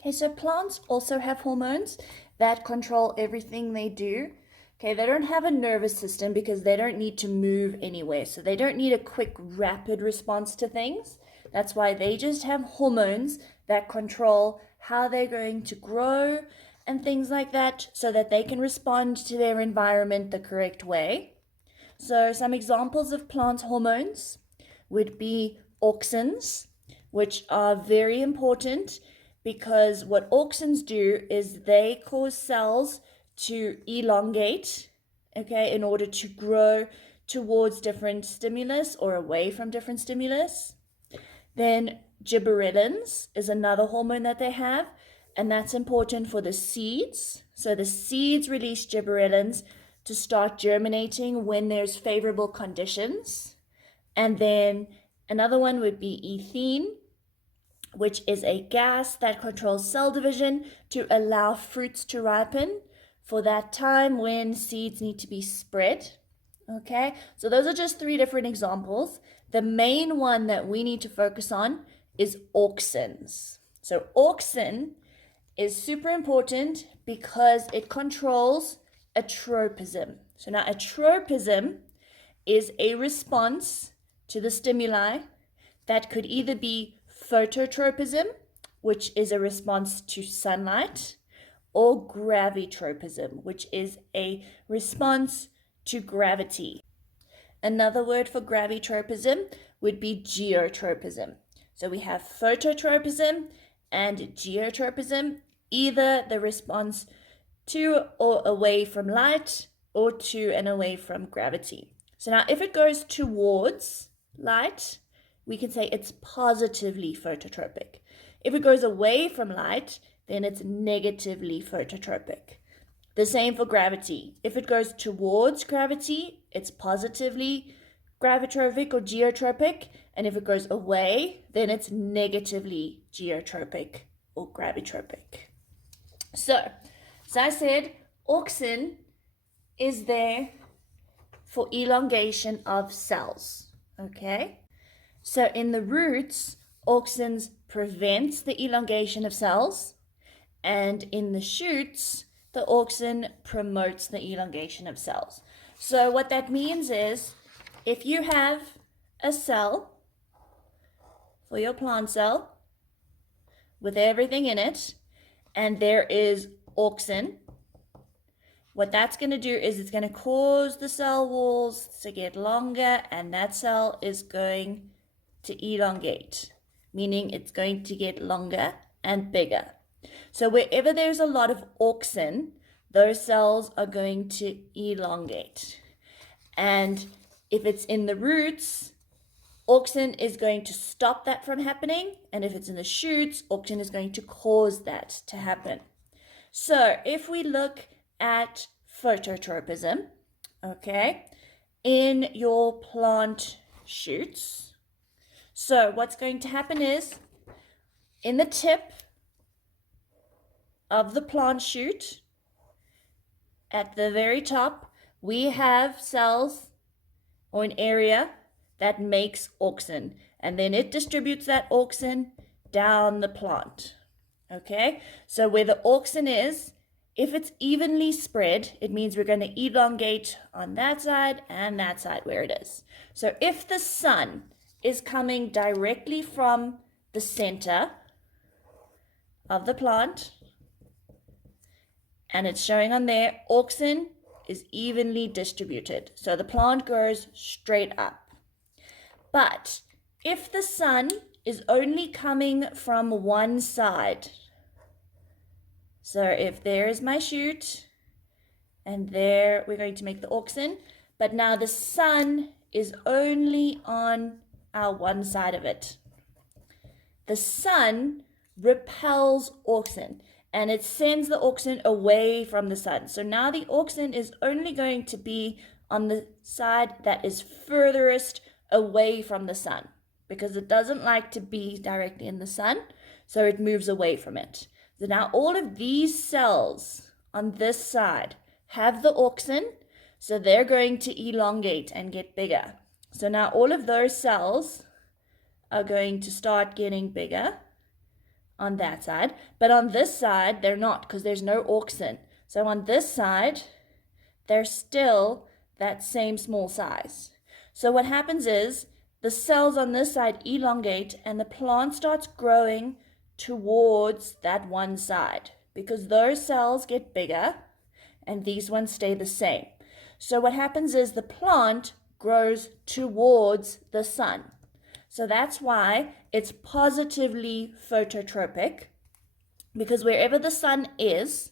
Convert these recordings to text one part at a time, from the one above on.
Okay, so plants also have hormones that control everything they do. Okay, they don't have a nervous system because they don't need to move anywhere. So they don't need a quick, rapid response to things. That's why they just have hormones that control how they're going to grow and things like that so that they can respond to their environment the correct way. So some examples of plant hormones would be auxins, which are very important because what auxins do is they cause cells to elongate, okay, in order to grow towards different stimulus or away from different stimulus. Then gibberellins is another hormone that they have, and that's important for the seeds. So the seeds release gibberellins to start germinating when there's favorable conditions. And then another one would be ethene, which is a gas that controls cell division to allow fruits to ripen for that time when seeds need to be spread. Okay, so those are just three different examples. The main one that we need to focus on is auxins. So auxin is super important because it controls a tropism. So now a tropism is a response to the stimuli that could either be phototropism, which is a response to sunlight, or gravitropism, which is a response to gravity. Another word for gravitropism would be geotropism. So we have phototropism and geotropism, either the response to or away from light or to and away from gravity. So now if it goes towards light, we can say it's positively phototropic. If it goes away from light, then it's negatively phototropic. The same for gravity. If it goes towards gravity, it's positively gravitropic or geotropic. And if it goes away, then it's negatively geotropic or gravitropic. So, as I said, auxin is there for elongation of cells. Okay? So in the roots, auxins prevents the elongation of cells. And in the shoots, the auxin promotes the elongation of cells. So what that means is if you have a cell for your plant cell with everything in it, and there is auxin, what that's going to do is it's going to cause the cell walls to get longer, and that cell is going to elongate, meaning it's going to get longer and bigger. So wherever there's a lot of auxin, those cells are going to elongate. And if it's in the roots, auxin is going to stop that from happening. And if it's in the shoots, auxin is going to cause that to happen. So if we look at phototropism, okay, in your plant shoots, so what's going to happen is in the tip of the plant shoot, at the very top, we have cells or an area that makes auxin, and then it distributes that auxin down the plant. Okay, so where the auxin is, if it's evenly spread, it means we're going to elongate on that side and that side where it is. So if the sun is coming directly from the center of the plant, and it's showing on there, auxin is evenly distributed. So the plant grows straight up. But if the sun is only coming from one side, so if there is my shoot, and there we're going to make the auxin, but now the sun is only on our one side of it. The sun repels auxin, and it sends the auxin away from the sun. So now the auxin is only going to be on the side that is furthest away from the sun, because it doesn't like to be directly in the sun, so it moves away from it. So now all of these cells on this side have the auxin, so they're going to elongate and get bigger. So now all of those cells are going to start getting bigger on that side, but on this side, they're not because there's no auxin. So on this side, they're still that same small size. So what happens is the cells on this side elongate and the plant starts growing towards that one side because those cells get bigger and these ones stay the same. So what happens is the plant grows towards the sun. So that's why it's positively phototropic, because wherever the sun is,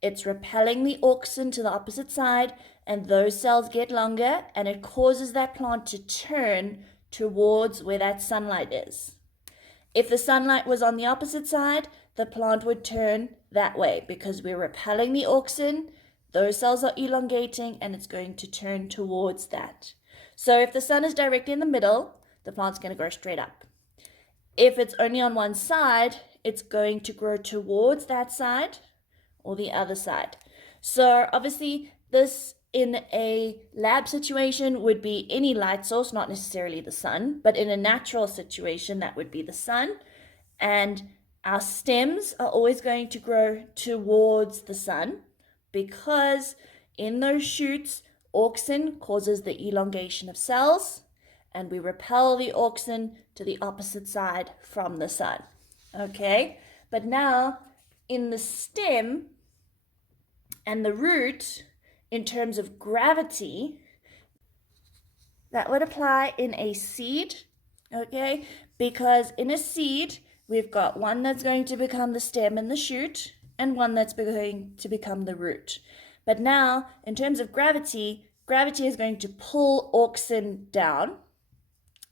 it's repelling the auxin to the opposite side, and those cells get longer, and it causes that plant to turn towards where that sunlight is. If the sunlight was on the opposite side, the plant would turn that way because we're repelling the auxin, those cells are elongating, and it's going to turn towards that. So if the sun is directly in the middle, the plant's going to grow straight up. If it's only on one side, it's going to grow towards that side or the other side. So obviously this in a lab situation would be any light source, not necessarily the sun, but in a natural situation that would be the sun. And our stems are always going to grow towards the sun because in those shoots, auxin causes the elongation of cells, and we repel the auxin to the opposite side from the sun. Okay, but now in the stem and the root, in terms of gravity, that would apply in a seed, okay? Because in a seed, we've got one that's going to become the stem and the shoot, and one that's going to become the root. But now, in terms of gravity, gravity is going to pull auxin down,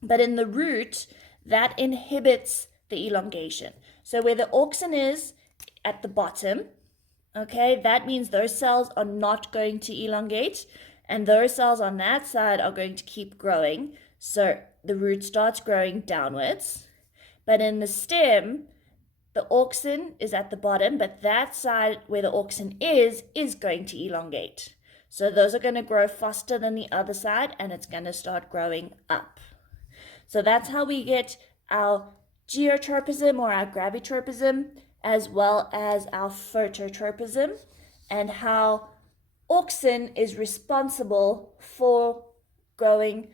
but in the root, that inhibits the elongation. So where the auxin is at the bottom, okay, that means those cells are not going to elongate, and those cells on that side are going to keep growing. So the root starts growing downwards. But in the stem, the auxin is at the bottom, but that side where the auxin is going to elongate. So those are going to grow faster than the other side, and it's going to start growing up. So that's how we get our geotropism or our gravitropism, as well as our phototropism, and how auxin is responsible for growing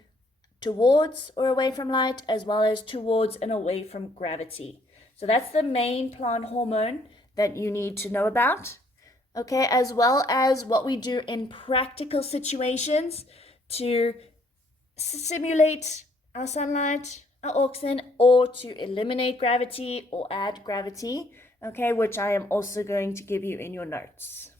towards or away from light, as well as towards and away from gravity. So that's the main plant hormone that you need to know about, okay, as well as what we do in practical situations to simulate our sunlight, our auxin, or to eliminate gravity or add gravity, okay, which I am also going to give you in your notes.